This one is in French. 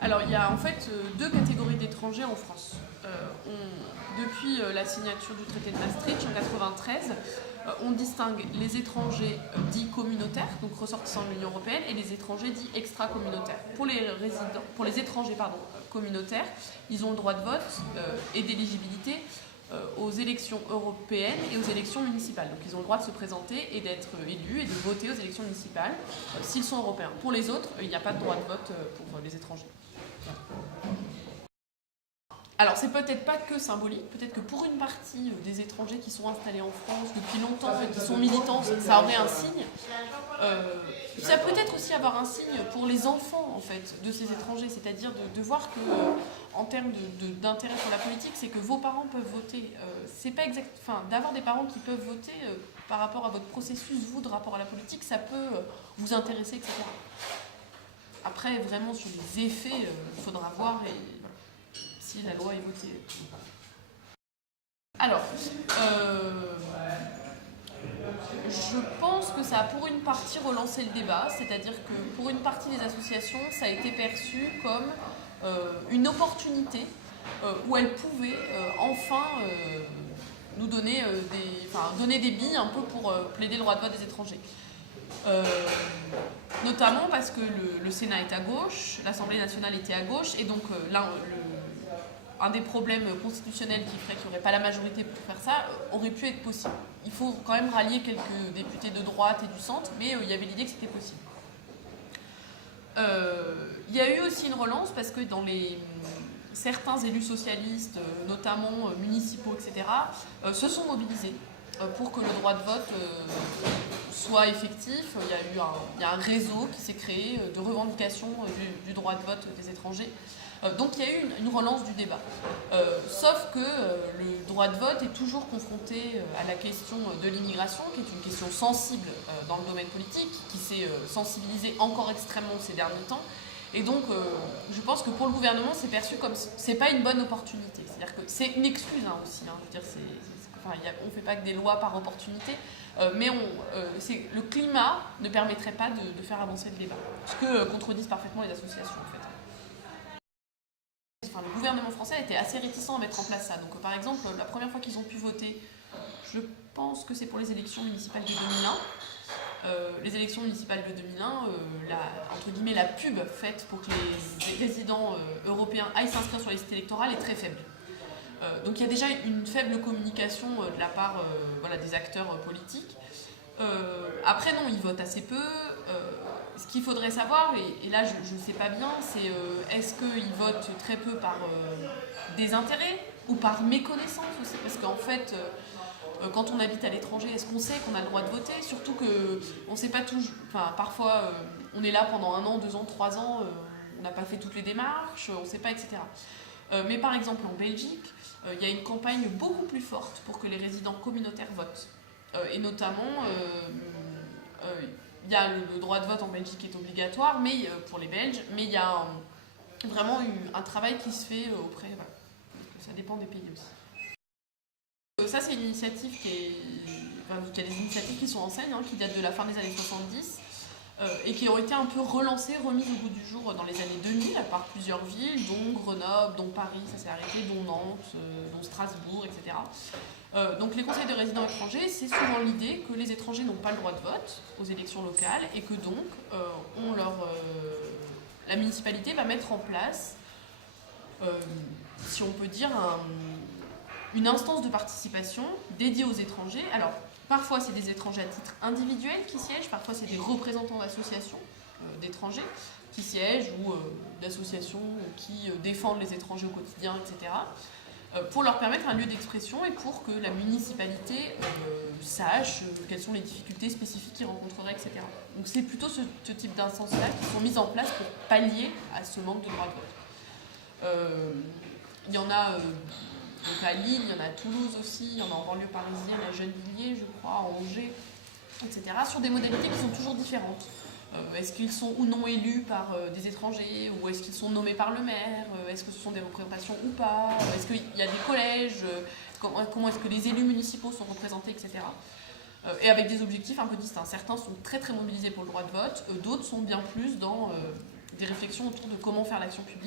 Alors, il y a en fait deux catégories d'étrangers en France. Depuis la signature du traité de Maastricht en 1993, on distingue les étrangers dits communautaires, donc ressortissants de l'Union européenne, et les étrangers dits extra-communautaires. Pour les étrangers communautaires, ils ont le droit de vote et d'éligibilité aux élections européennes et aux élections municipales. Donc ils ont le droit de se présenter et d'être élus et de voter aux élections municipales s'ils sont européens. Pour les autres, il n'y a pas de droit de vote pour les étrangers. Alors c'est peut-être pas que symbolique, peut-être que pour une partie des étrangers qui sont installés en France depuis longtemps et qui sont militants, ça aurait un signe. Ça peut peut-être aussi avoir un signe pour les enfants en fait de ces étrangers, c'est-à-dire de voir que en termes d'intérêt pour la politique, c'est que vos parents peuvent voter. C'est pas exact, enfin d'avoir des parents qui peuvent voter par rapport à votre processus vous de rapport à la politique, ça peut vous intéresser, etc. Après vraiment sur les effets, il faudra voir si la loi est votée. Alors, je pense que ça a pour une partie relancé le débat, c'est-à-dire que pour une partie des associations, ça a été perçu comme une opportunité où elles pouvaient enfin nous donner donner des billes un peu pour plaider le droit de vote des étrangers. Notamment parce que le Sénat est à gauche, l'Assemblée nationale était à gauche, et donc un des problèmes constitutionnels qui ferait qu'il n'y aurait pas la majorité pour faire ça aurait pu être possible. Il faut quand même rallier quelques députés de droite et du centre, mais il y avait l'idée que c'était possible. Il y a eu aussi une relance parce que dans certains élus socialistes, notamment municipaux, etc., se sont mobilisés pour que le droit de vote soit effectif. Il y a un réseau qui s'est créé de revendication du droit de vote des étrangers. Donc il y a eu une relance du débat. Sauf que le droit de vote est toujours confronté à la question de l'immigration, qui est une question sensible dans le domaine politique, qui s'est sensibilisée encore extrêmement ces derniers temps. Et donc je pense que pour le gouvernement, c'est perçu comme c'est pas une bonne opportunité. C'est-à-dire que c'est une excuse aussi. Je veux dire, on ne fait pas que des lois par opportunité, mais le climat ne permettrait pas de faire avancer le débat. Ce que contredisent parfaitement les associations en fait. Le gouvernement français a été assez réticent à mettre en place ça. Donc par exemple, la première fois qu'ils ont pu voter, je pense que c'est pour les élections municipales de 2001. Les élections municipales de 2001, entre guillemets, la pub faite pour que les résidents européens aillent s'inscrire sur les listes électorales est très faible. Donc il y a déjà une faible communication de la part des acteurs politiques. Après non, ils votent assez peu. Ce qu'il faudrait savoir, et là je ne sais pas bien, c'est est-ce qu'ils votent très peu par désintérêt ou par méconnaissance aussi, parce qu'en fait, quand on habite à l'étranger, est-ce qu'on sait qu'on a le droit de voter? Surtout qu'on ne sait pas toujours, parfois on est là pendant 1 an, 2 ans, 3 ans, on n'a pas fait toutes les démarches, on ne sait pas, etc. Mais par exemple en Belgique, il y a une campagne beaucoup plus forte pour que les résidents communautaires votent. Et notamment, il y a le droit de vote en Belgique qui est obligatoire mais, pour les Belges, mais il y a vraiment un travail qui se fait auprès. Ça dépend des pays aussi. Ça, c'est une initiative il y a des initiatives qui sont en scène, qui datent de la fin des années 70 et qui ont été un peu relancées, remises au goût du jour dans les années 2000 par plusieurs villes, dont Grenoble, dont Paris, ça s'est arrêté, dont Nantes, dont Strasbourg, etc. Donc les conseils de résidents étrangers, c'est souvent l'idée que les étrangers n'ont pas le droit de vote aux élections locales et que donc la municipalité va mettre en place, si on peut dire, une instance de participation dédiée aux étrangers. Alors parfois c'est des étrangers à titre individuel qui siègent, parfois c'est des représentants d'associations d'étrangers qui siègent ou d'associations qui défendent les étrangers au quotidien, etc. Pour leur permettre un lieu d'expression et pour que la municipalité sache quelles sont les difficultés spécifiques qu'ils rencontreraient, etc. Donc c'est plutôt ce type d'instances-là qui sont mises en place pour pallier à ce manque de droit de vote. Il y en a donc à Lille, il y en a à Toulouse aussi, il y en a en banlieue parisienne, à Gennevilliers, je crois, à Angers, etc. sur des modalités qui sont toujours différentes. Est-ce qu'ils sont ou non élus par des étrangers, ou est-ce qu'ils sont nommés par le maire, est-ce que ce sont des représentations ou pas, est-ce qu'il y a des collèges, comment est-ce que les élus municipaux sont représentés, etc. Et avec des objectifs un peu distincts. Certains sont très très mobilisés pour le droit de vote, d'autres sont bien plus dans des réflexions autour de comment faire l'action publique.